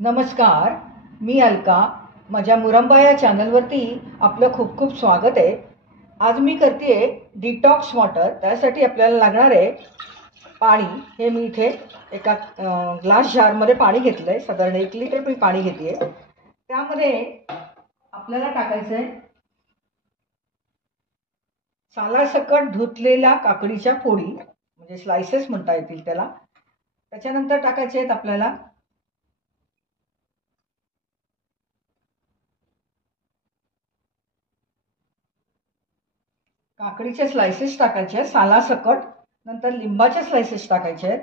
नमस्कार, मी अलका. माझ्या मुरंबा या चॅनलवरती आपलं खूप खूप स्वागत आहे. आज मी करते डिटॉक्स वॉटर. त्यासाठी आपल्याला लागणार आहे पाणी. हे मी इथे एका ग्लास जारमध्ये पाणी घेतलं आहे. साधारण 1 लिटर मी पाणी घेते आहे. त्यामध्ये आपल्याला टाकायचं आहे सालासकट धुतलेल्या काकडीच्या फोडी, म्हणजे स्लायसेस म्हणता येतील त्याला. त्याच्यानंतर टाकायचे आहेत आपल्याला काकडीचे स्लायसेस टाकायचे आहेत सालासकट. नंतर लिंबाचे स्लायसेस टाकायचे आहेत.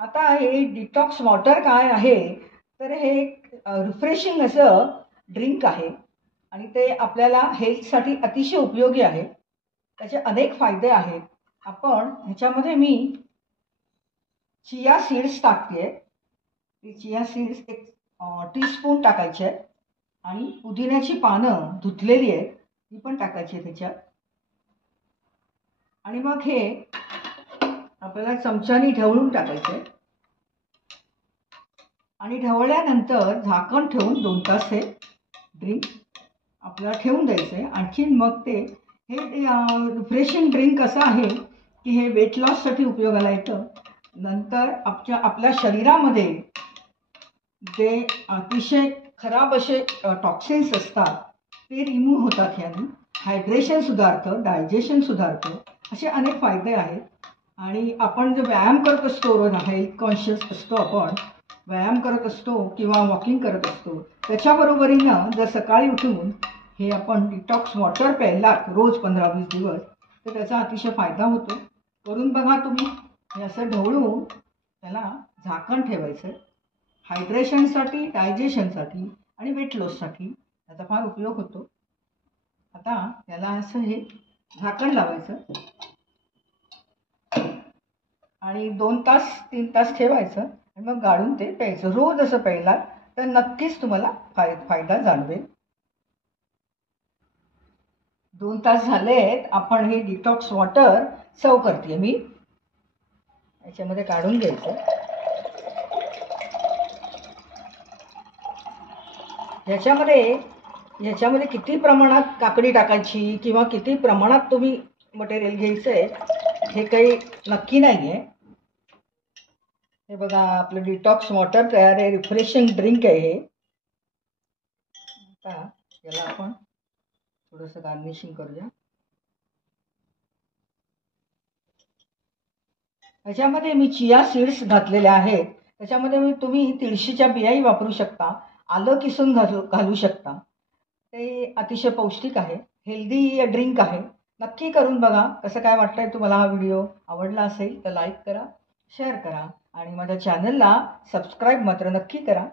आता हे डिटॉक्स वॉटर काय आहे, तर हे एक रिफ्रेशिंग असं ड्रिंक आहे आणि ते आपल्याला हेल्थसाठी अतिशय उपयोगी आहे. त्याचे अनेक फायदे आहेत. आपण ह्याच्यामध्ये मी चिया सीड्स टाकते. ती चिया सीड्स 1 टीस्पून टाकायचे आहेत आणि पुदिन्याची पानं धुतलेली आहेत ती पण टाकायची आहे त्याच्यात. आणि मग हे आपल्याला चमच्यानी ढवळून टाकायचे आणि ढवळल्यानंतर झाकण ठेवून 2 तास हे ड्रिंक आपल्याला ठेवून द्यायचं आहे. आणखीन मग ते हे रिफ्रेशिंग ड्रिंक असं आहे की हे वेट लॉससाठी उपयोगाला येतं. नंतर आपल्या शरीरामध्ये जे अतिशय खराब असे टॉक्सिन्स असतात ते रिमूव्ह होतात ह्यानी. हायड्रेशन सुधारतं, डायजेशन सुधारतं, असे अनेक फायदे आहेत. आणि आपण जे व्यायाम करत असतो, रोज हेल्थ कॉन्शियस असतो, आपण व्यायाम करत असतो किंवा वॉकिंग करत असतो, त्याच्याबरोबरीनं जर सकाळी उठून हे आपण डिटॉक्स वॉटर प्यायलात रोज 15-20 दिवस, तर त्याचा अतिशय फायदा होतो. करून बघा तुम्ही. हे असं ढवळून त्याला झाकण ठेवायचं. हायड्रेशनसाठी, डायजेशनसाठी आणि वेट लॉससाठी त्याचा फार उपयोग होतो. आता याला असं हे झाकण लावायचं आणि 2 तास 3 तास ठेवायचं आणि मग गाळून ते प्यायचं. रोज असं प्यायला तर नक्कीच तुम्हाला फायदा जाणवेल. 2 तास झालेत. आपण हे डिटॉक्स वॉटर सर्व करते मी. याच्यामध्ये काढून घ्यायचं. ह्याच्यामध्ये किती प्रमाणात काकडी टाकायची किंवा किती प्रमाणात तुम्ही मटेरियल घ्यायचं आहे हे काही नक्की नाही आहे. हे बघा, आपलं डिटॉक्स वॉटर तयार आहे. रिफ्रेशिंग ड्रिंक आहे हे. आता याला आपण थोडंसं गार्निशिंग करूया. ह्याच्यामध्ये मी चिया सीड्स घातलेले आहेत. त्याच्यामध्ये तुम्ही तिळशीच्या बियाही वापरू शकता, आलं किसून घालू शकता. ते अतिशय पौष्टिक आहे, हेल्दी ड्रिंक आहे. नक्की करून बघा. कसं काय वाटतंय तुम्हाला? हा व्हिडिओ आवडला असेल तर लाईक करा, शेअर करा आणि माझ्या चॅनलला सबस्क्राईब मात्र नक्की करा.